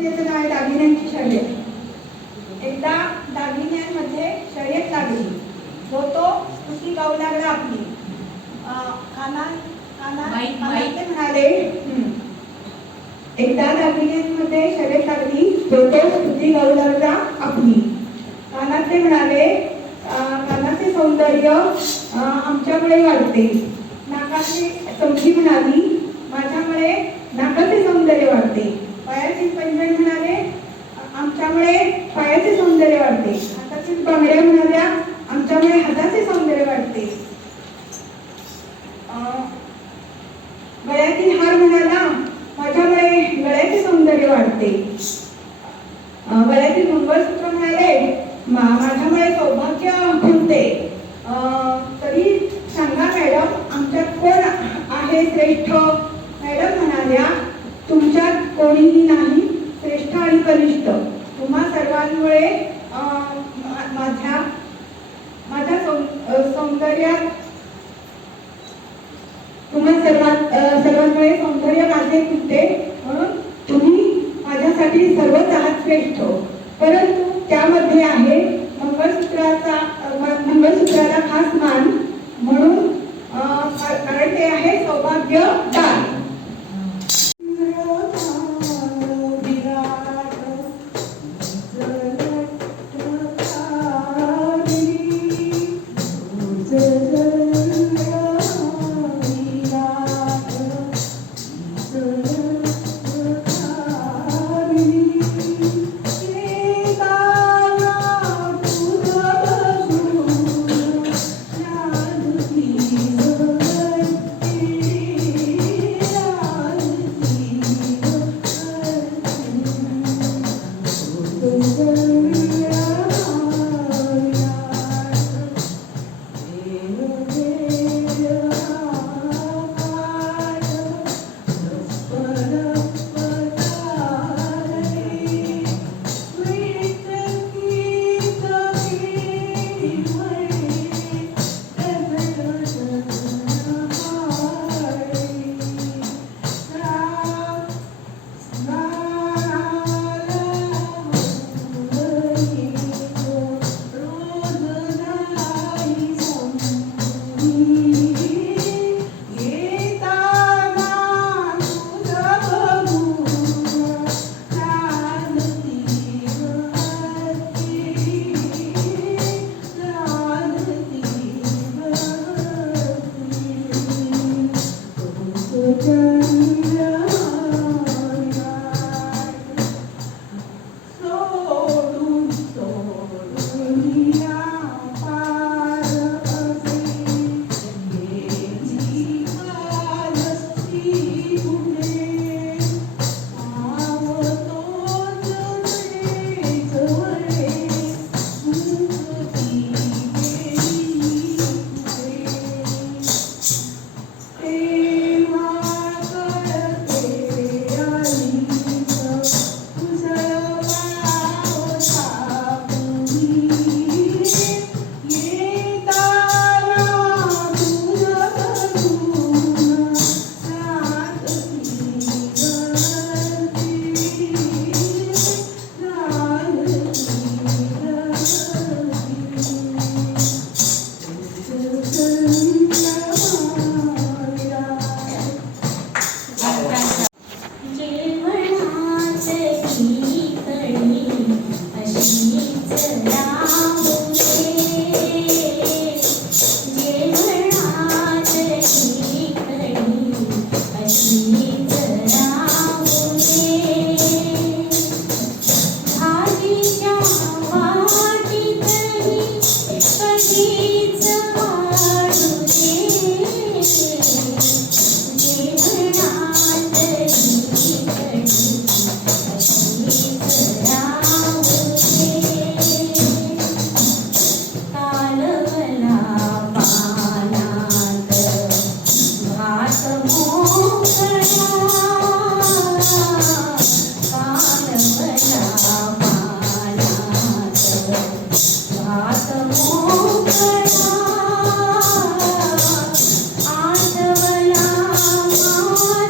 त्याचं नाव आहे दागिन्यांची शर्यत. एकदा दागिन्यांमध्ये शर्यत लागली. जो तो कुस्ती गाऊ लागला आपली. कानातले म्हणाले, एकदा दागिन्यांमध्ये शर्यत लागली. जो तो कुस्ती गाऊ लागला आपली. कानातले म्हणाले, कानाचे सौंदर्य आमच्यामुळे वाढते. नाकाची चमकी म्हणाली, माझ्यामुळे नाकाचे सौंदर्य वाढते. पायाचे पैंजण म्हणाले, आमच्यामुळे पायाचे सौंदर्य वाढते. हातातील बांगड्या म्हणाल्या, आमच्यामुळे हाताचे सौंदर्य वाढते. गळ्यातील हार म्हणाला, माझ्यामुळे गळ्याचे सौंदर्य वाढते. गळ्यातील मंगळसूत्र म्हणाले, माझ्यामुळे सौभाग्य फुलते. तरी सांगा मॅडम, आमच्यात कोण आहे श्रेष्ठ? मॅडम म्हणाल्या, तुमच्यात कोणीही नाही श्रेष्ठ आणि कनिष्ठ. तुम्हा सर्वांमुळे माझ्या सौंदर्यात सर्वांमुळे सौंदर्य माझे फुटते. म्हणून तुम्ही माझ्यासाठी सर्वच आहात श्रेष्ठ. परंतु त्यामध्ये आहे मंगळसूत्राला खास मान, म्हणून कारण ते आहे सौभाग्य दान.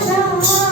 माझा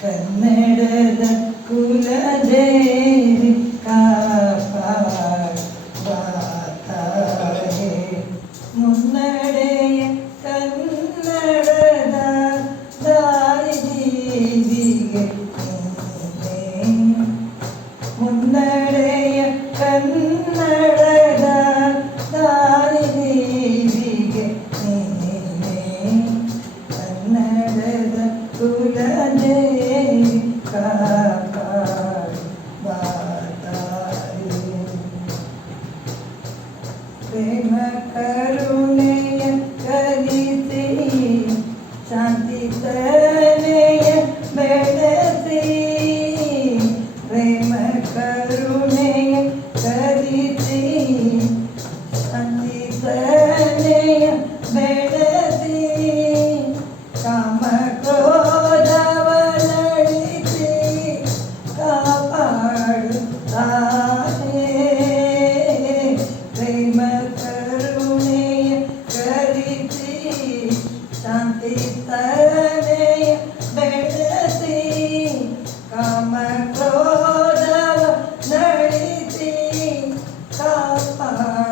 ಕನ್ನಡದ ಕುಲದೇವಿ ಕಾಪಾಡುತ್ತಾಳೆ ಮುನ್ನಡೆಯ ಕನ್ನಡದ ದಾರಿದೀವಿಗೆ ಮುನ್ನಡೆಯ ಕನ್ನಡದ ದಾರಿದೀವಿಗೆ ಕನ್ನಡದ ಕುಲದೇವಿ ಕಾಪಾಡುತ್ತಾಳೆ ಪ್ರೇಮ ಕರುಣೆಯ ಕಲಿಸಿ ಶಾಂತಿ ತನೆಯ ಬೆಳೆಸಿ ಪ್ರೇಮ ಕರುಣೆಯ ಕಲಿಸಿ ಶಾಂತಿ ತನೆಯ ಬೆಳೆಸಿ ಕಾಮ ಕ್ರೋಧವ ನಡೆಸಿ ಕಾಪಾಡುತ್ತಾನೆ ಪ್ರೇಮ ಕರುಣೆಯ ಕಲಿಸಿ ಶಾಂತಿ ತನೆಯ ಬೆಳೆಸಿ ಕಾಮ ಕ್ರೋಧವ ನಡೆಸಿ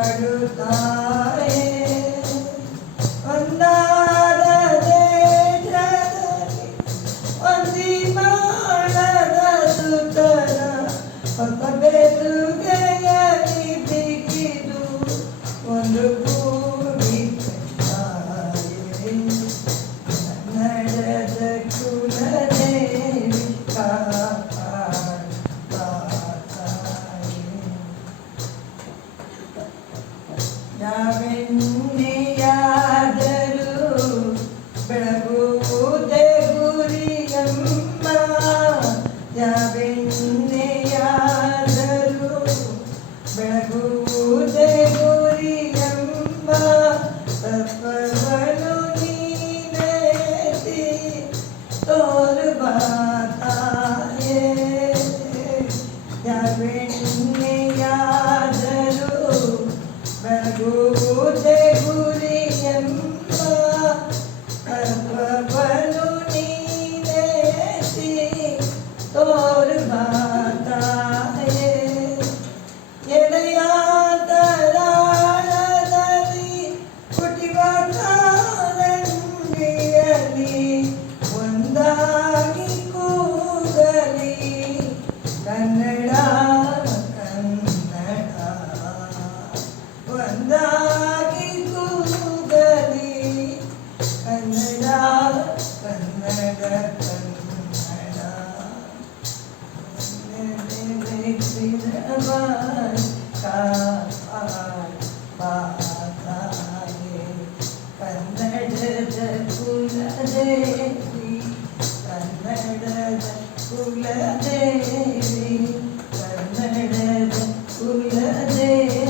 ಕಾಪಾಡುತ್ತಾಳೆ ಒಂದಾದ ದೇಶದಲ್ಲಿ ಒಂದಿ ಮಾಡದ ಸುತರ ಹೊಸ ಬೆಸುಗೆಯಲಿ ಬಿಗಿದು ಒಂದು ಕೂಡಿ ಕನ್ನಡದ ಕುಲದೇವಿ ಕಾಪಾಡುತ್ತಾಳೆ ಯಾವೆನ್ನೆಯಾದರೂ ಬೆಳಗುವುದೇ ಗುರಿಯಮ್ಮ ಯಾವೆನ್ನೆಯಾದರೂ ಬೆಳಗುವುದೇ ಗುರಿಯಮ್ಮ ತತ್ವವನ್ನು ನೀನೆತ್ತಿ ತೋರುವ ತಾಯೇ ಯಾವೆನ್ನೆಯಾದರೂ ಬೆಳಗುವುದೇ ಗುರಿಯಮ್ಮ ತತ್ವವನ್ನು ನೀನೆತ್ತಿ ತೋರುವ ತಾಯೇ ಎಡೆಯಾಂತರಾಳದಲ್ಲಿ ಹುಟ್ಟಿವ ಕಾರಂಗಿಯಲ್ಲಿ ಒಂದಾಗಿ ಕೂಗಲಿ ಕನ್ನಡ ಕನ್ನಡ ಒಂದಾಗಿ ಕೂಗಲಿ ಕನ್ನಡ ಕನ್ನಡ ಕನ್ನಡ ಕನ್ನಡದ ಕುಲದೇವಿ ಕನ್ನಡದ ಕುಲದೇವಿ ಕನ್ನಡದ ಕುಲದೇವಿ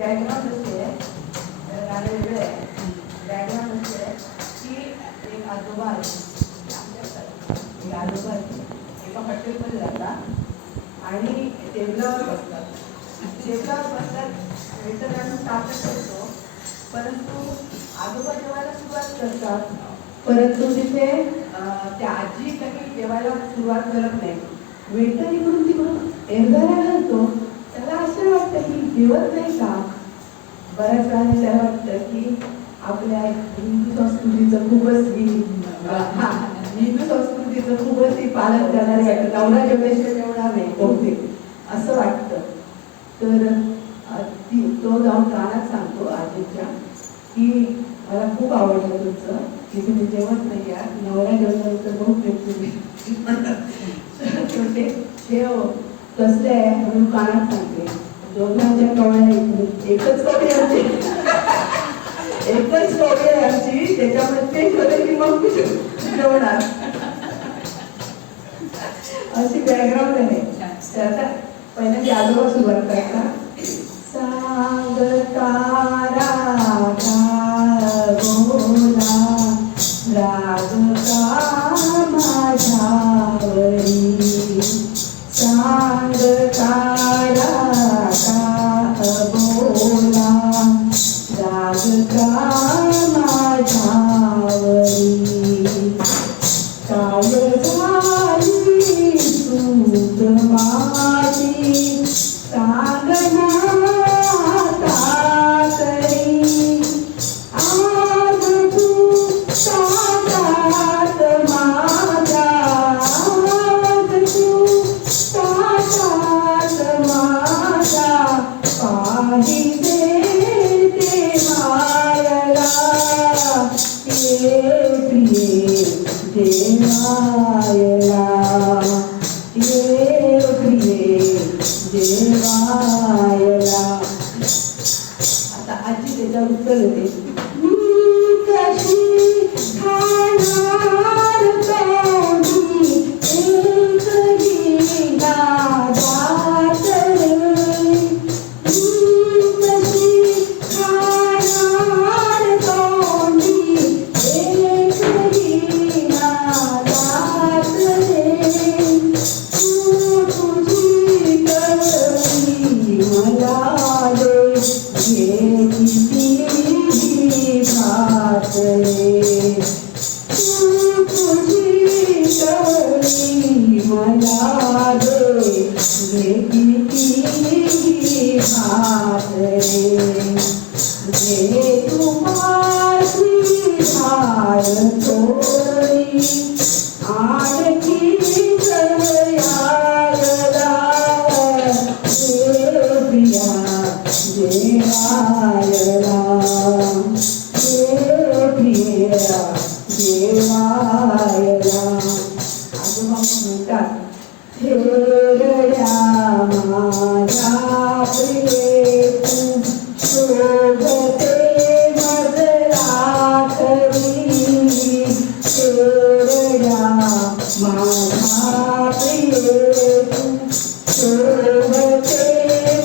बॅकग्राऊंड असते गाणं वेगळं आहे बॅकग्राऊंड असते की एक आजोबा आहे एक आजोबा आहे एका हॉटेलमध्ये जातात आणि टेबलावर बसतात वेटरांना ताटच करतो परंतु आजोबा जेवायला सुरुवात करतात परंतु तिथे त्या आजी काही जेवायला सुरुवात करत नाही. वेटर इकडून तिकडून एरगाला घालतो. त्याला असं वाटतं की जेवत नाही का. बऱ्याच वेळाने त्याला वाटतं की आपल्या हिंदू संस्कृतीचं खूपच हिंदू संस्कृतीचं खूपच ती पालन करणारी वाटतं. नवरा जेवल्याशिवाय जेवणार नाही बहुतेक असं वाटतं. तर तो जाऊन कानात सांगतो आजीच्या की मला खूप आवडलं तुमचं की तुम्ही जेवत नाही या. नवरा जेवल्यानंतर बहुतेक तुम्ही ते जेव कसले आहे म्हणून कानात सांगते. दोघांच्या कवळ्या एकच कवळी आमची एकच कवळी आहे आमची. त्याच्यामुळे ते ठेवले की मग जेवणार अशी बॅकग्राऊंड आहे. आता पहिल्या की आजोबा सुरुवात करता. सांगता राधा बोला राग का माझ्यावरी. सांगता राधा बोला राग का माझ्यावरी. काय झाली सूत माझी सांगना तातडी. आज तू ताटात माझ्या आज तू ताटात माझ्या पाहिजे ते मायला. ये प्रिये देवायला ये प्रिये देवायला. आता आजी त्याच्यावर उत्तर देते. मी कशी खाणार तोंडी एकही दात रे. मी कशी खाणार तोंडी एकही दात रे. तू तुझी कळली मला दे घे किती भात रे. तू तुझी कळली मला दे घे किती भात रे. घे तू माझी धार थोडी आणखी जयाला. हे प्रिया देवायला हे प्रिया देवायला. आजोबा म्हणतात थेरड्या माझ्या प्रिये तू शोभते मजला खरी. थेरड्या माझ्या प्रिये तू शोभते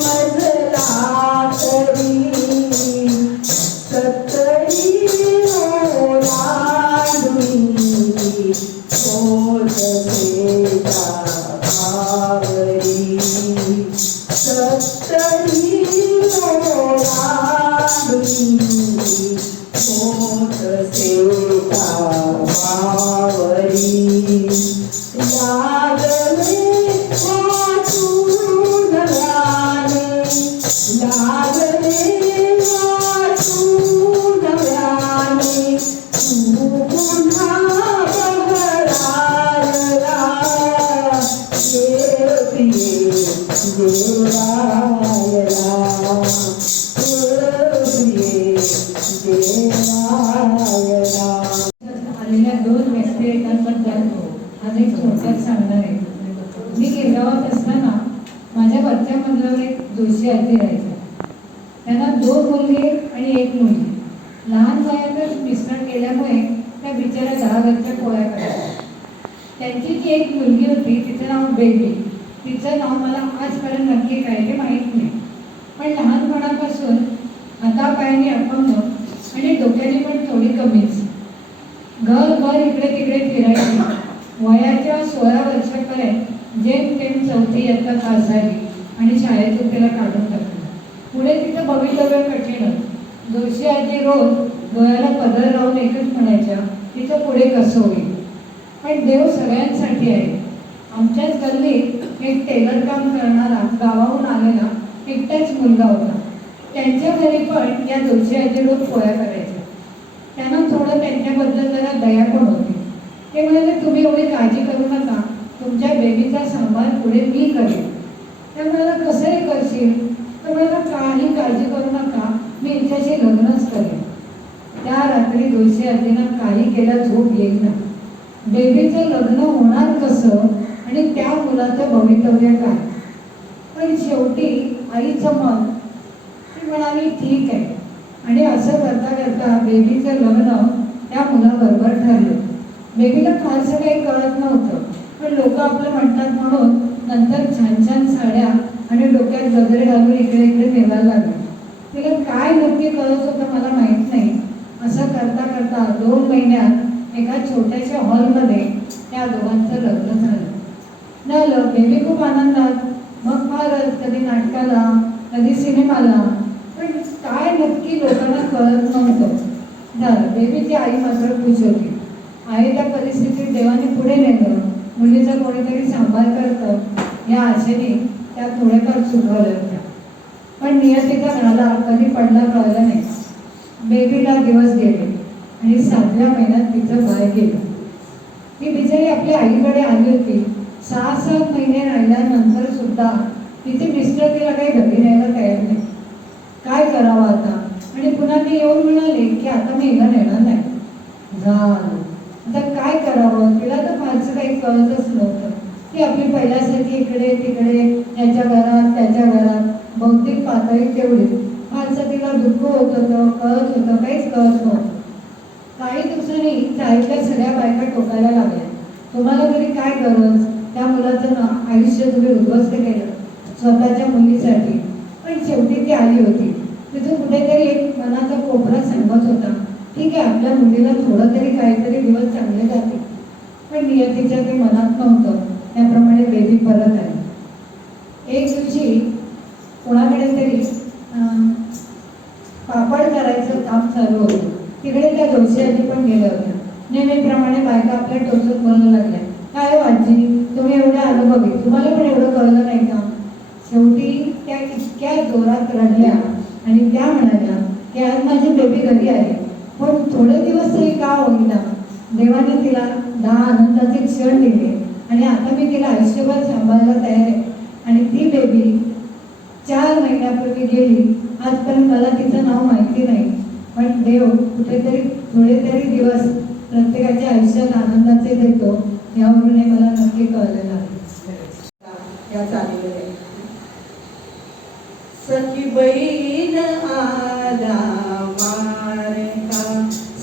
मजला खरी. सत्तरी ओलांडून होत सेता भावरी. सत्तरी ओलांडून होत सेता भावरी. लागले वाचून नव्याने लागले वाचून नव्याने. तू पुन्हा बहरायला. ये प्रिये देवायला ये प्रिये देवायला. आलेल्या दोन व्यक्तिरेखांबद्दल आज एक थोडक्यात सांगणार आहे. मी गिरगावात असताना माझ्या वरच्यामधल्यावर एक जोशी आजी राहायच्या. त्यांना 2 मुलगे आणि 1 मुलगी. लहान वयातच मिस्टर केल्यामुळे त्या बिचाऱ्या 10 घरच्या पोळ्या करायच्या. त्यांची जी एक मुलगी होती तिचं नाव बेबी. तिचं नाव मला आजपर्यंत नक्की काय ते माहीत नाही. पण लहानपणापासून हातापायाने अपंग आणि डोक्याने पण थोडी कमीच. घरभर इकडे तिकडे फिरायची. वयाच्या 16 वर्षापर्यंत जेमतेम 4थी इयत्ता पास झाली आणि शाळेतून तिला काढून टाकलं. पुढे तिचं भवितव्य कठीणच. जोशी आजी रोज डोळ्याला पदर लावून एकच म्हणायच्या, तिचं पुढे कसं होईल. पण देव सगळ्यांसाठी आहे. आमच्याच गल्लीत एक टेलर काम करणारा गावाहून आलेला एकटाच मुलगा होता. त्यांच्या घरी पण या तुळशी आजी रोज पोळ्या करायच्या. त्यांना थोडं त्यांच्याबद्दल जरा दया पण होती. ते म्हणाले, तुम्ही एवढी काळजी करू नका, तुमच्या बेबीचा सांभाळ पुढे मी करेन. त्या म्हणाला, कसंही करशील? तर म्हणाला, काही काळजी करू नका, मी हिच्याशी लग्नच करेन. त्या रात्री तुळशी आजीनं काही केल्या झोप येईना. बेबीचं लग्न होणार कसं आणि त्या मुलाचं भवितव्य काय? पण शेवटी आईचं मन, ती म्हणाली ठीक आहे. आणि असं करता करता बेबीचं लग्न त्या मुलाबरोबर ठरलं. बेबीला फारसं काही कळत नव्हतं, पण लोक आपलं म्हणतात म्हणून नंतर छान छान साड्या आणि डोक्यात गजरे घालून इकडे इकडे फिरायला लागले. तिला काय नक्की कळत होतं मला माहीत नाही. असं करता करता 2 महिन्यात एका छोट्याशा हॉलमध्ये त्या दोघांचं लग्न झालं. बेबी खूप आनंदात. मग फारच कधी नाटकाला, कधी सिनेमाला, पण काय नक्की लोकांना कळत नव्हतं. झालं. बेबीची आई मात्र खुश होती. आईच्या परिस्थितीत देवाने पुढे नेलं. मुलीचा कोणीतरी सांभाळ करतं या आशेने त्या थोड्याफार सुखवल्या होत्या. पण नियतीचा घाला कधी पडला कळलं नाही. बेबीला दिवस गेले आणि 7व्या महिन्यात तिचं बाळ गेलं. ती बिचारी आपल्या आईकडे आली होती. 6-7 महिने राहिल्यानंतर सुद्धा तिचे मिस्टर तिला काही घरी न्यायला तयार नाही. काय करावं आता? आणि पुन्हा ती येऊन म्हणाले की आता मी हिला नेणार नाही. झालं. आता काय करावं? तिला तर फारसं काही कळतच नव्हतं. ती आपली पहिल्यासारखी इकडे तिकडे, याच्या घरात त्याच्या घरात, बौद्धिक पातळी तेवढी. फारसं तिला दुःख होत होतं, कळत होतं, काहीच कळत नव्हतं. काही दिवसांनी चाळीतल्या सगळ्या बायका टोकायला लागल्या, तुम्हाला तरी काय गरज? त्या मुलाचं ना आयुष्य तुम्ही उद्ध्वस्त केलं स्वतःच्या मुलीसाठी. पण शेवटी ती आली होती. तिथून कुठेतरी एक मनाचा कोपरा सांगत होता, ठीक आहे, आपल्या मुलीला थोडं तरी काहीतरी दिवस चांगले जातील. पण नियतीच्या ते मनात नव्हतं. त्याप्रमाणे बेबी परत आली. एक दिवशी कोणाकडे तरी पापड करायचं काम चालू होतं. तिकडे त्या तुळशी आजी पण गेल्या होत्या. नेहमीप्रमाणे बायका आपल्या टोचत बोलायला लागल्या, काय आजी तुम्ही एवढ्या अनुभवी, तुम्हाला पण एवढं कळलं नाही का? शेवटी त्या इतक्या जोरात रडल्या आणि त्या म्हणाल्या की आज माझी बेबी घरी आली, पण थोडे दिवस तरी का होईना देवाने तिला 10 आनंदाचे क्षण दिले आणि आता मी तिला आयुष्यभर सांभाळायला तयार आहे. आणि ती बेबी 4 महिन्यापूर्वी गेली. आजपर्यंत मला तिचं नाव माहिती नाही. पण देव कुठेतरी थोडे तरी दिवस प्रत्येकाच्या आयुष्यात आनंदाचे देतो यावरून हे मला नक्की कळलेलं आहे. या चालीमध्ये सखी बहीण आला मारका,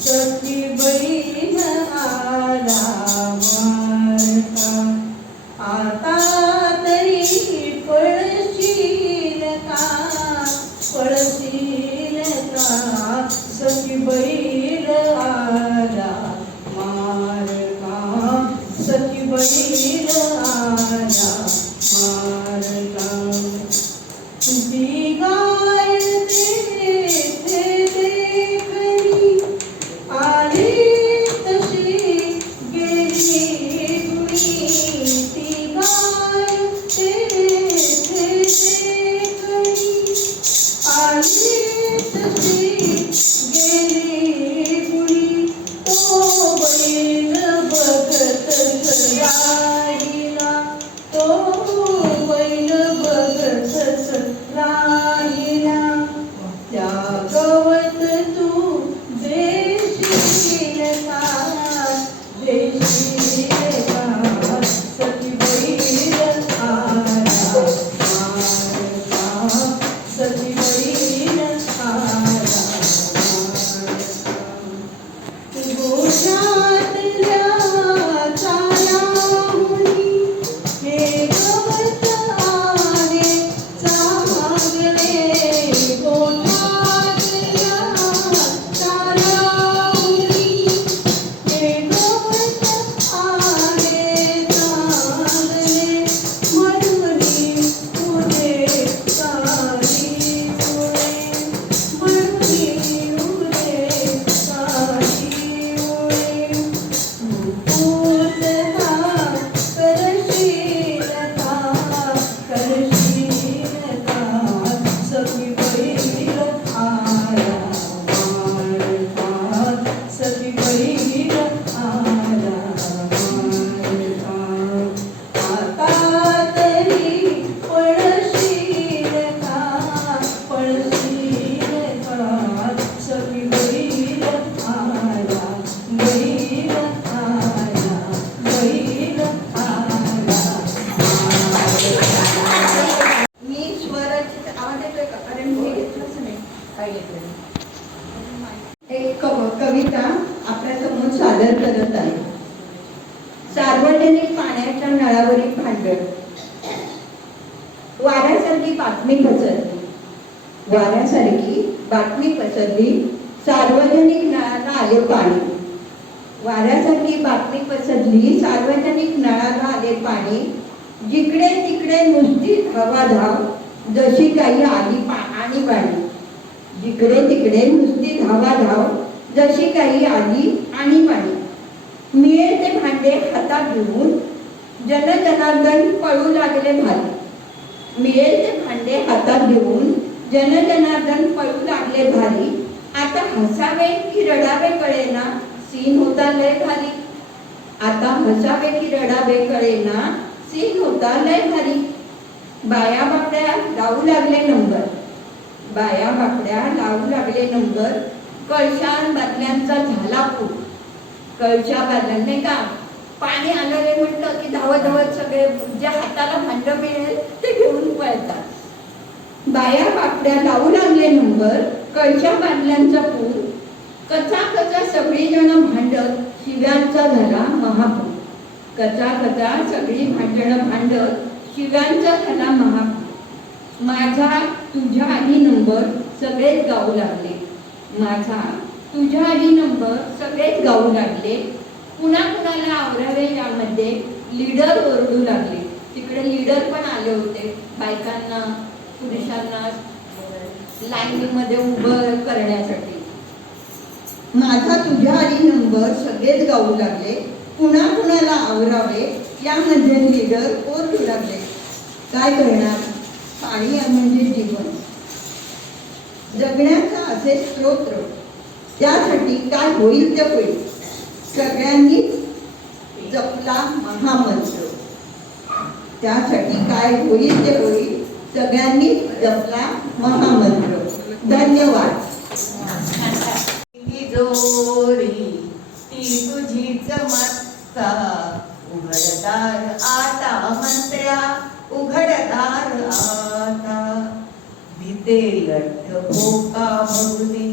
सखी बहीण आला मारका, आता तरी पळशील का, पळशील का, सखी बहीण आला मारका, सखी बहीण आला मारका. तुझी गाय ते देखणी आली तशी गेली गुणी, ती गाय ते देखणी आली तशी गेली गुणी. तो बैल बघत घराई बातमी पसरली, वाऱ्यासारखी बातमी पसरली, सार्वजनिक नळाला आले पाणी. वाऱ्यासारखी बातमी पसरली, सार्वजनिक नळाला आले पाणी. जिकडे तिकडे नुसती धावाधाव, जशी काही आली आणीबाणी. जिकडे तिकडे नुसती धावाधाव, जशी काही आली आणीबाणी. मिळेल ते भांडे हातात घेऊन जनजनार्दन पळू लागले भारी. मिळेल ते भांडे हातात घेऊन जनजनार्दन पळू लागले भारी. आता हसावे की रडावे कळेना, सीन होता लय भारी. आता हसावे की रडावे कळेना, सीन होता लय भारी. बाया बापड्या लावू लागले नंबर, बाया बापड्या लावू लागले नंबर. कळशान बादल्यांचा झाला पूर. कळशा बादल्यांनी का पाणी आलेले म्हटलं की धावत धावत सगळे जे हाताला भांड मिळेल ते घेऊन पळतात. बाया बापड्या लावू लागले नंबर, कळशा बादल्यांचा पूर. कचा कचा सगळी जण भांडत, शिव्यांचा झाला महापूर. कचा कचा सगळी जण भांडत, शिव्यांचा झाला महापूर. माझा तुझ्या आधी नंबर सगळेच गाऊ लागले. माझा तुझ्या आधी नंबर सगळेच गाऊ लागले. पुन्हा कुणाला आवरावे यामध्ये लीडर ओरडू लागले. तिकडे लीडर पण आले होते बायकांना पुरुषांना लाईनीमध्ये उभं करण्यासाठी. माझा तुझ्या आधी नंबर सगळेच गाऊ लागले. पुन्हा कुणाला आवरावे यामध्ये लीडर ओरडू लागले. काय करणार, पाणी म्हणजे जीवन, जगण्याचा असे स्तोत्र. त्यासाठी काय होईल ते होईल, सगळ्यांनी जपला महामंत्र. त्यासाठी काय होईल ते होईल, सगळ्यांनी जपला महामंत्र. धन्यवाद. जोरी ती तुझीच मत्ता, उघडदार आता मंत्र्या, उघडदार आता. भीते लठ्ठ भोका भगुनी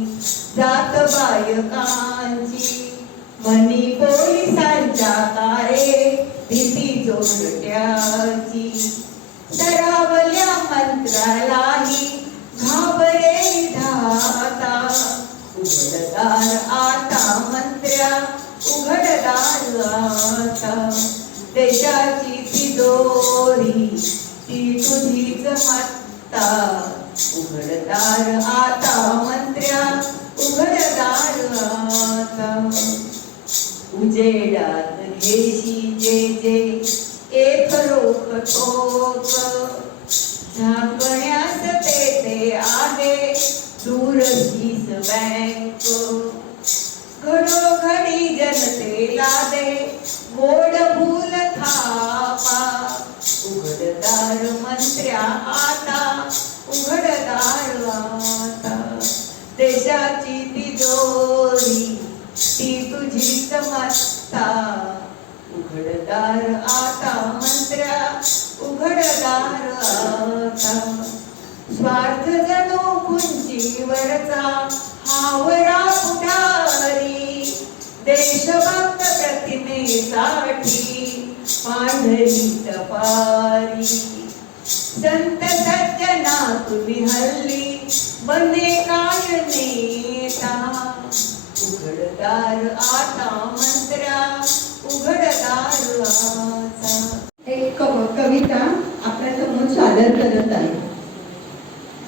जात बायकांची, मनी पोलिसांच्या कारे भीती चोरट्याची. सरावल्या मंत्रालाही घाबरे धाता, उघडदार आता मंत्र्या, उघडदार आता. देशाची तिजोरी ती तुझीच मत्ता, उघडदार आता मंत्र्या, उघडदार आता. उजेडात घेशी जे जे एक रोख ठोक, झाकण्यास तेथे आहे दूरचीच बँक. घडोघडी जनतेला दे गोड भूल थापा, उघडदार मंत्र्या आता, उघडदार आता. देशाची तिजोरी ती तुझीच मत्ता, उघडदार आता मंत्र्या, उघडदार आता. स्वार्थ जणू उंचीवरचा हावरा पुढारी, देशभक्त प्रतिमेसाठी पांढरी सफारी. संत सज्जना तुम्ही हल्ली बने काय नेता, उघडदार आता मंत्र्या, उघडदार आता. एक कविता आपल्या समोर सादर करत आहे.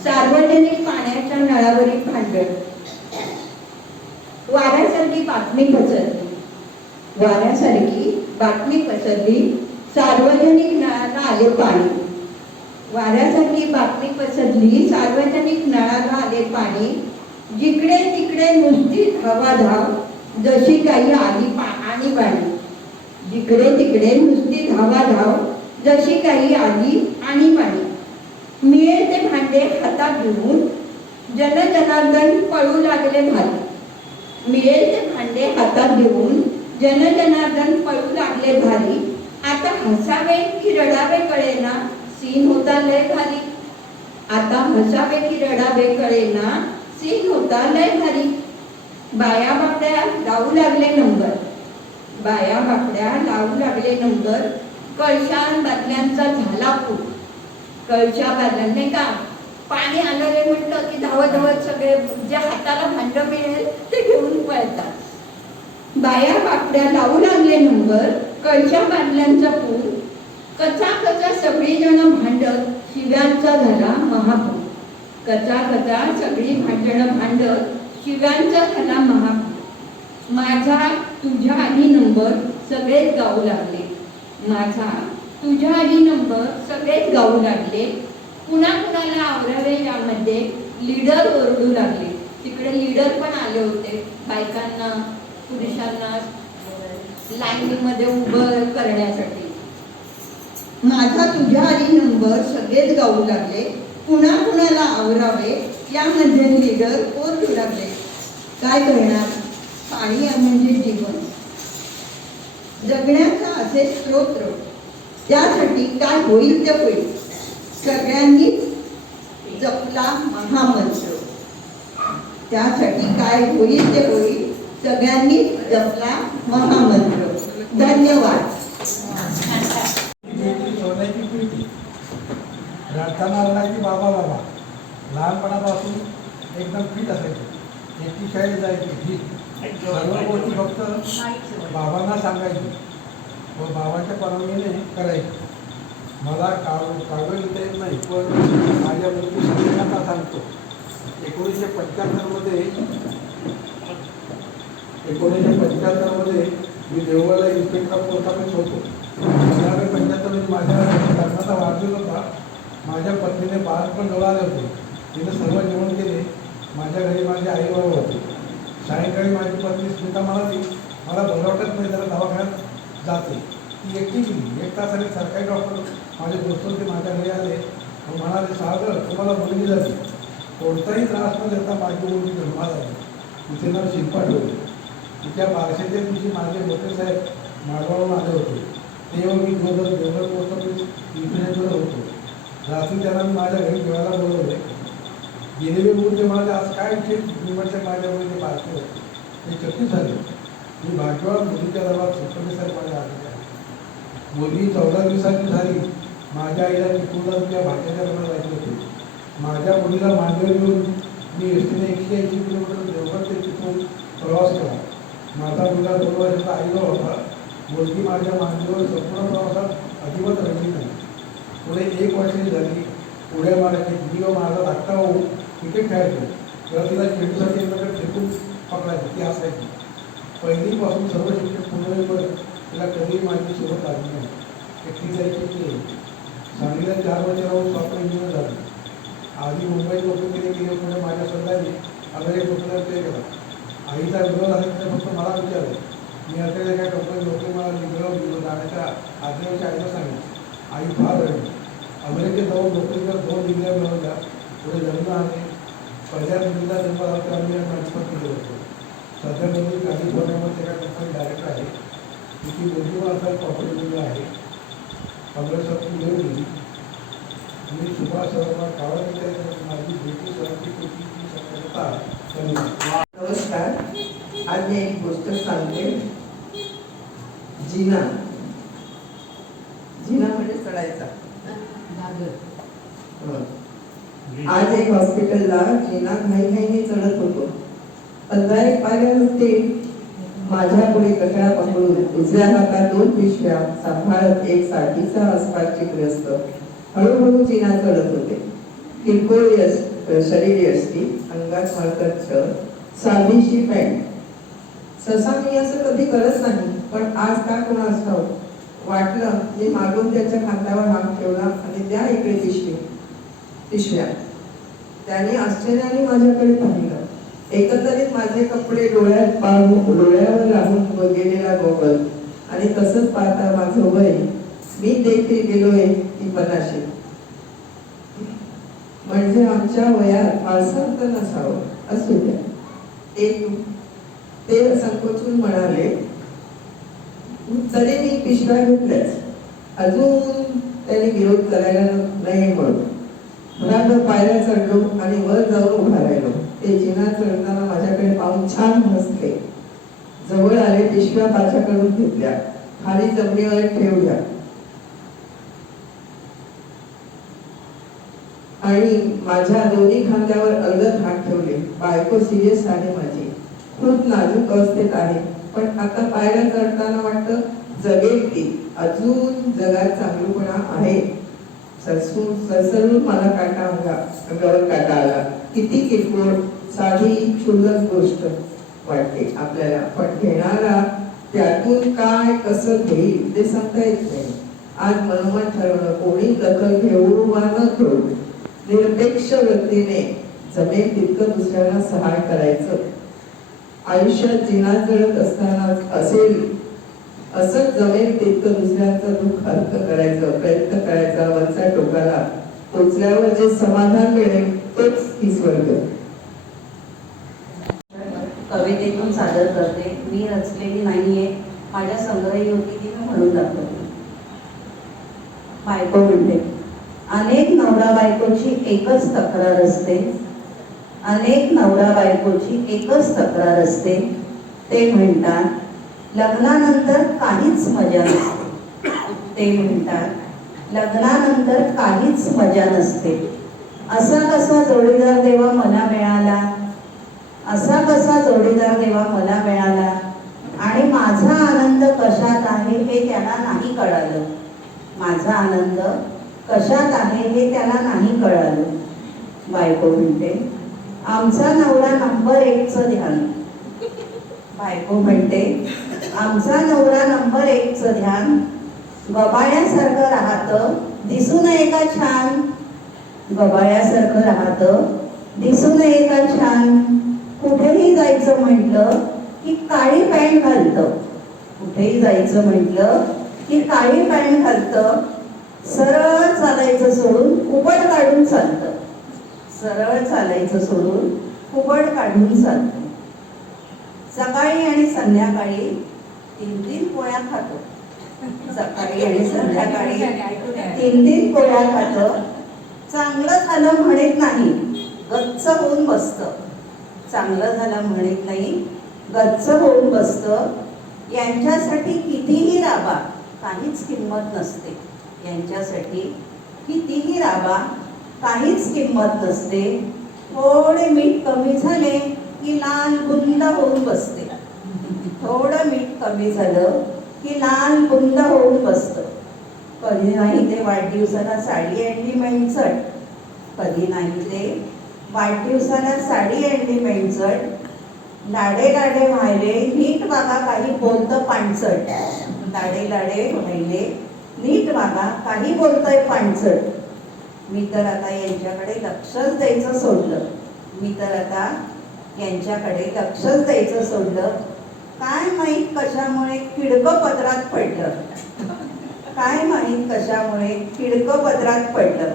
सार्वजनिक पाण्याच्या नळावरील भांडण. वाऱ्यासारखी बातमी पसरली, वाऱ्यासारखी बातमी पसरली, सार्वजनिक नळाला आले पाणी. वाऱ्यासारखी बातमी पसरली, सार्वजनिक नळाला आले पाणी. जिकडे तिकडे नुसती धावाधाव, जशी काही आली आणीबाणी. जिकडे तिकडे नुसती धावाधाव, जशी काही आली आणीबाणी. मिळेल ते भांडे हातात घेऊन जनजनार्दन पळू लागले भारी. मिळेल ते भांडे हातात घेऊन जनजनार्दन पळू लागले भारी. आता हसावे की रडावे कळेना, सीन होता लय भारी. आता हसावे की रडावे कळेना, सीन होता लय भारी. बाया बापड्या लावू लागले नंबर, बाया बापड्या लावू लागले नंबर. कळशान बादल्यांचा झाला पूर. कळशा बांधल्या नाही का, पाणी आणारे म्हटलं की धावत धावत सगळे जे हाताला भांड मिळेल ते घेऊन पळतात. बाया बाकड्या लावू लागले नंबर, कळशा बांधल्यांचा पूर, कचा कचा सगळी जण भांडत, शिव्यांचा झाला महापूर. कचा कचा सगळी भांडणं भांडत, शिव्यांचा झाला महापूर. माझा तुझ्या आधी नंबर सगळेच गाऊ लागले, माझा तुझ्या आधी नंबर सगळेच गाऊ लागले. पुन्हा कुणाला आवरावे यामध्ये लीडर ओरडू लागले. तिकडे लीडर पण आले होते बायकांना पुरुषांना लाईनीमध्ये उभं करण्यासाठी. माझा तुझ्या आधी नंबर सगळेच गाऊ लागले, पुन्हा कुणाला आवरावे यामध्ये लीडर ओरडू लागले. काय करणार, पाणी म्हणजे जीवन, जगण्याचा असे स्तोत्र. त्यासाठी काय होईल ते होईल, सगळ्यांनी जपला महामंत्र. त्यासाठी काय होईल ते होईल, सगळ्यांनी जपला महामंत्र. धन्यवाद. सोन्याची पिढी रडताना रडायची बाबा बाबा. लहानपणापासून एकदम फिट असायची, एकटी शाळेत जायची ठीक, सर्व गोष्टी फक्त बाबांना सांगायची व बाबांच्या परवानगीने करायची. मला कागद लिहिता येत नाही, पण माझ्या मुलगी सगळ्यांना सांगतो. 1975 मध्ये मी देवळाला इन्स्पेक्टर ऑफ पोस्टामध्ये होतो. 1975 माझ्या लग्नाचा वाढदिवस होता. माझ्या पत्नीने बाळ पण जवळ आले होते. तिने सर्व जेवण केले. माझ्या घरी माझे आई बाबा होते. सायंकाळी माझी पत्नी स्मिता म्हणाली, मला बरं वाटत नाही, जरा दवाखान्यात जाते. ती एकटी गेली. 1 तासाने सरकारी डॉक्टर माझे दोस्त होते माझ्या घरी आले व म्हणाले, सागर तुम्हाला मुलगी झाली. कोणताही त्रास न देता माझी मुलगी जन्माला आली. तिचे नाव शिल्पा ठेवले. तिच्या बारशाच्या दिवशी माझे मोठे साहेब मालवणहून आले होते. तेव्हा मी देवघर पोस्ट ऑफिस इंजिनिअरकडे होतो. रात्री त्यांना मी माझ्या घरी जेवायला बोलवले. गेलेले मुलगे म्हणाले, आज काय विषय? मी म्हटलं माझ्या मुलीचे बारके होते, ते चक्की झाले. मी भाग्यवान, मुलीच्या दरबार सुटणे साहेब माझ्या आलेले आहे. मुलगी 14 दिवसाची झाली. माझ्या आईला चिपळूणला त्या भाग्याच्या लग्नाला जायचे होते. माझ्या मुलीला मांडीवर घेऊन मी एसटीने 180 किलोमीटर देवघर ते चिपळूण प्रवास केला. माझा मुलगा 2 वर्षाचा आईला होता. मुलगी माझ्या मांडीवर संपूर्ण प्रवासात अजिबात रडली नाही. पुढे 1 वर्षाची झाली. उड्या मारायची. मी व माझा धाकटा होऊन क्रिकेट खेळायचो. तेव्हा तिला खेळूसाठी एकमेकांना फेकून पकडायची. ती असायची. पहिलीपासून सर्व शिक्षक पुनर्वर तिला कधीही माझी सोबत लागली नाही. एकटी जायची ती. सांगलीला 4 वर्ष राहून सॉफ्टवेअर इंजिनियर झाली. आधी मुंबईत नोकरी केली. पुढे माझ्या स्वतःने अमेरिकेत नोकरीला पे केला. आईचा विरोध आहे तिने फक्त मला विचारलं. मी अखेर एका कंपनीत नोकरी मला निघालं जाण्याच्या आज्ञेच्या आईला सांगितलं. आई फार रडली. अमेरिकेत जाऊन नोकरी कर 2 डिग्र्या मिळवल्या. पुढे लग्न आले. पहिल्या मुलीला जन्म झाला तेव्हा मी ट्रान्सफर केलं होतं. सध्या मुली कॅलिफोर्नियामध्ये एका कंपनी डायरेक्टर आहे. तिची मुलगी पण आता प्रॉपर्टी मुलगी आहे. 15 वर्षाची मुलगी. मी सुभाष शर्मा गावात माझी भेटी सरांची कृतीची शक्यता कमी. नमस्कार. आज मी एक गोष्ट सांगते. जिना म्हणजे चढायचा. आज एक हॉस्पिटलला जिना घाईघाईने चढत होतो. 15 पायऱ्यावरती माझ्या पुढे कचरा पकडून उजव्या हातात 2 पिशव्या सांभाळत एक साठीचा अस्पाची ग्रस्त हळूहळू जिना चढत होते. किरकोळ शरीर असती, अंगात मळकट शर्ट, साधीशी पॅन्ट. सहसा मी असं कधी करत नाही, पण आज का कोणास ठाऊक वाटलं. मी मागून त्याच्या खांद्यावर हात ठेवला आणि त्या इकडे पिशव्या. त्याने आश्चर्याने माझ्याकडे पाहिलं. एकंदरीत माझे कपडे डोळ्यावर राहून गेलेला गॉगल आणि तसंच पाहता माझं वय. मी देखील गेलोय ती 50. म्हणजे आमच्या वयात फारसांत नसावं. असू द्या. ते संकोचून म्हणाले, तरी मी पिशव्या घेतल्याच. अजून त्याने विरोध करायला नाही म्हणून भराभर पायऱ्या चढलो आणि वर जाऊन उभा राहिलो. ते जिना चढताना माझ्याकडे पाहून छान हसले. जवळ आले. पिशव्या माझ्याकडून घेतल्या, खाली जमिनीवर ठेवल्या. आणि माझ्या दोन्ही खांद्यावर अलगद हात ठेवले. बायको सिरियस आहे माझी, खूप नाजूक अवस्थेत आहे, पण आता पायऱ्या चढताना वाटतं जगेल ती, अजून जगात चांगलपणा आहे. सरसरून मला अंगावर काटा आला. किती किरकोळ साधी क्षुल्लक गोष्ट वाटते आपल्याला, पण घेणारा त्यातून काय कसं घेईल ते सांगता येत नाही. आज मनोमन ठरवणं, कोणी दखल घेऊ वा न घेऊ, निरपेक्ष वृत्तीने जमेल तितकं दुसऱ्यांना सहाय करायचं. आयुष्यात जिना जळत असताना असेल असंच जमेल तितकं दुसऱ्यांचं दुःख हलकं करायचं, प्रयत्न करायचा. वरच्या टोकाला पोचल्यावर जे समाधान मिळेल तोच ही स्वर्ग. कवितेतून सादर करते. मी रचलेली नाहीये, माझ्या संग्रही होती ती मी म्हणून दाखवते. बायको म्हणते, अनेक नवरा बायकोची एकच तक्रार असते, अनेक नवरा बायकोची एकच तक्रार असते. ते म्हणतात लग्नानंतर काहीच मजा नसते. ते म्हणतात लग्नानंतर काहीच मजा नसते. असा कसा जोडीदार देवा मला मिळाला, असा कसा जोडीदार देवा मला मिळाला, आणि माझा आनंद कशात आहे हे त्याला नाही कळालं. माझा आनंद कशात आहे हे त्याला नाही कळालं. बायको म्हणते, आमचा नवरा नंबर 1चं ध्यान. बायको म्हणते, आमचा नवरा नंबर 1चं ध्यान. गबाळ्यासारखं राहतं, दिसू नये का छान. गबाळ्यासारखं राहतं, दिसू नये का छान. कुठेही जायचं म्हटलं की काळी पॅन्ट घालतं. कुठेही जायचं म्हटलं की काळी पॅन्ट घालतं. सरळ चालायचं सोडून कुबड काढून चालतं. सरळ चालायचं सोडून कुबड काढून चालतं. सकाळी आणि संध्याकाळी 3-3 पोळ्या खातो. सकाळी आणि संध्याकाळी 3-3 पोळ्या खातो. चांगलं झालं म्हणत नाही, गच्च होऊन बसतं. चांगलं झालं म्हणत नाही, गच्च होऊन बसतं. यांच्यासाठी कितीही राबा काहीच किंमत नसते. यांच्यासाठी कितीही राबा काहीच किंमत नसते. थोडे मीठ कमी झाले की लाल बुंद होऊन बसते. थोडं मीठ कमी झालं की लाल बुंद होऊन बसतं. कधी नाही ते वाढदिवसाला साडी आणली मेंचट. कधी नाही ते वाढदिवसाला साडी आणली मेंचट. लाडे लाडे व्हायले नीट वागा काही बोलतं पाणचट. लाडे लाडे व्हायले नीट वागा काही बोलतंय पाणचट. मी तर आता यांच्याकडे लक्षच द्यायचं सोडलं. मी तर आता यांच्याकडे लक्षच द्यायचं सोडलं. काय माहीत कशामुळे किडकं पदरात पडलं. काय माहीत कशामुळे किडकं पदरात पडलं.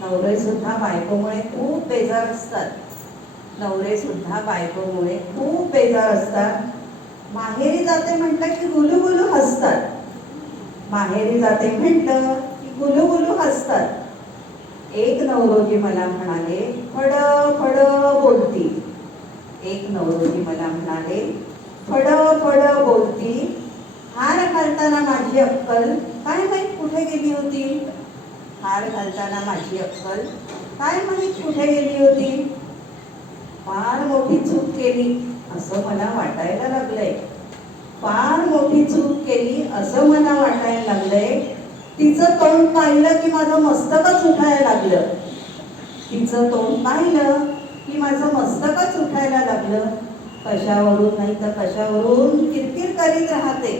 नवरे सुद्धा बायकोमुळे खूप बेजार असतात. नवरे सुद्धा बायकोमुळे खूप बेजार असतात. माहेरी जाते म्हटलं की गुलुगुलू हसतात. माहेरी जाते म्हटलं की गुलुगुलू हसतात. एक नवरोजी मला म्हणाले, फड फड बोलती. एक नवरोजी मला म्हणाले, फड फड बोलती. हार घालताना माझी अक्कल काय माहीत कुठे गेली होती. हार घालताना माझी अक्कल काय माहीत कुठे गेली होती. फार मोठी चूक केली असं मला वाटायला लागलंय. फार मोठी चूक केली असं मला वाटायला लागलंय. तिचं तोंड पाहिलं की माझं मस्तकच उठायला लागलं. तिचं तोंड पाहिलं की माझं मस्तकच उठायला लागलं. कशावरून नाही तर कशावरून किरकिर करीत राहते.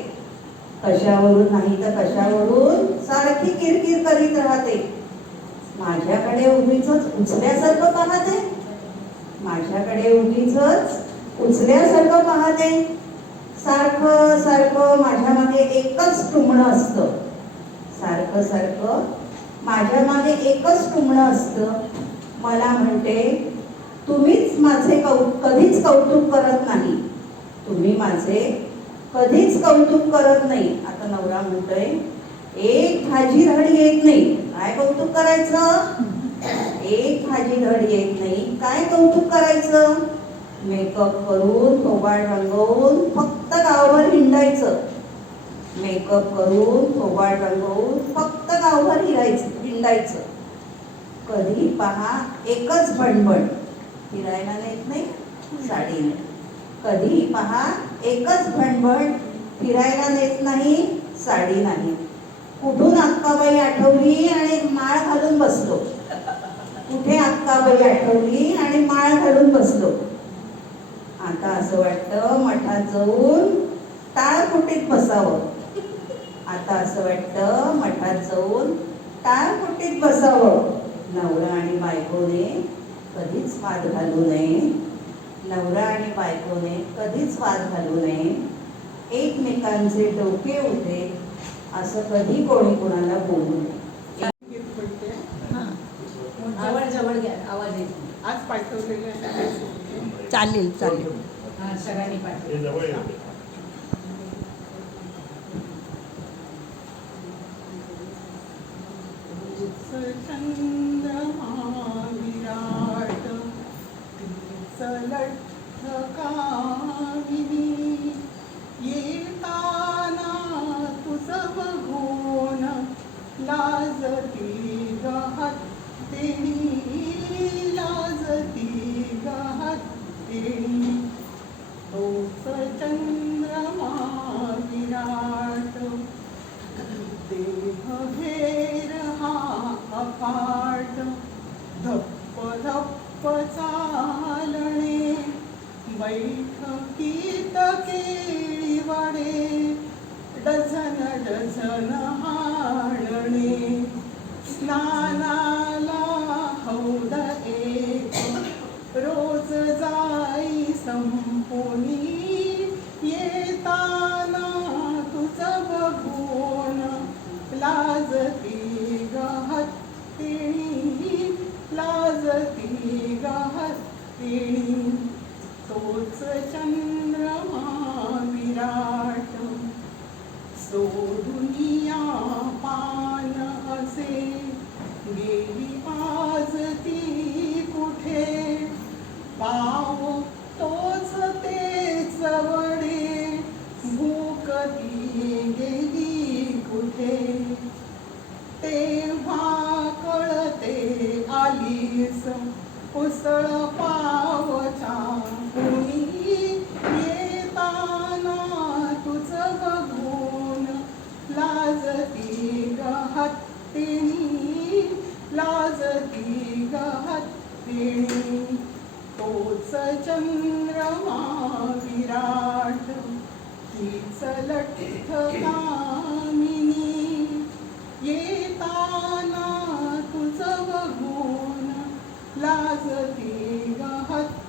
कशावरून नाही तर कशावरून सारखी किरकिर करीत राहते. माझ्याकडे उगीच उचल्यासारखं पाहते. माझ्याकडे उगीच उचल्यासारखं पाहते. सारखं सारखं माझ्या मागे एकच टुमणं असतं. सारखं सारखं माझ्या मागे एकच टुमणं असतं. मला म्हणते, तुम्हीच माझे कधीच कौतुक करत नाही. तुम्ही माझे कधीच कौतुक करत नाही. आता नवरा म्हणतोय, एक भाजी धड येत नाही, काय कौतुक करायचं. एक भाजी धड येत नाही, काय कौतुक करायचं. मेकअप करून थोबाड रंगवून फक्त गावभर हिंडायचं. मेकअप करून थोबाड रंगवून फक्त गावभर हिंडायचं. कधी पहा एकच भणभण, फिरायला नेत नाही साडीने. कधी पहा एकच भणभण, फिरायला नेत नाही साडी नाही. कुठून अक्काबाई आठवली आणि माळ घालून बसलो. कुठे अक्काबाई आठवली आणि माळ घालून बसलो. आता असं वाटतं मठात जाऊन टाळकुटीत बसावं. आता असं वाटतं मठात जाऊन टाळकुटीत बसावं. नवरा आणि बायकोने कधीच वाद घालू नये. नवरा आणि बायकोने कधीच वाद घालू नये. एकमेकांचे डोके उठे असं कधी कोणी कोणाला बोलू नये. जवळ घ्या, आवाज येतो. आज पाठवलेले आहे. चालेल चालेल. हा, सगळ्यांनी पाठवा. चंद्रमा विराट चलठ कामिनी येताना तुझ बघून लाजती गहत्तेनी लाजती गहत्तेनी तोच चंद्रमा विराट देह घेर हा अफाट धप्प धप्प चालणे बैठकीत केळी वाडे डझन डझन हाणणे स्नानाला हौद एक रोज जाई संपोनी येताना तुझ बघून लाजती गहत्तिणी लाजती गहत्तिणी तोच चंद्रमा विराट सोडुनिया पान असे गेली आज ती कुठे पाव तोच तेच वडे भूक ती गेली कुठे तेव्हा कळते आलीस उसळ पावच्या कुणी येताना तुझ बघून लाजती गहत्तिणी लाजती गहत्तिणी तोच चंद्रमा विराट हीच लठ्ठ कामिनी येताना तुझ बघून लाजती गहत्तिणी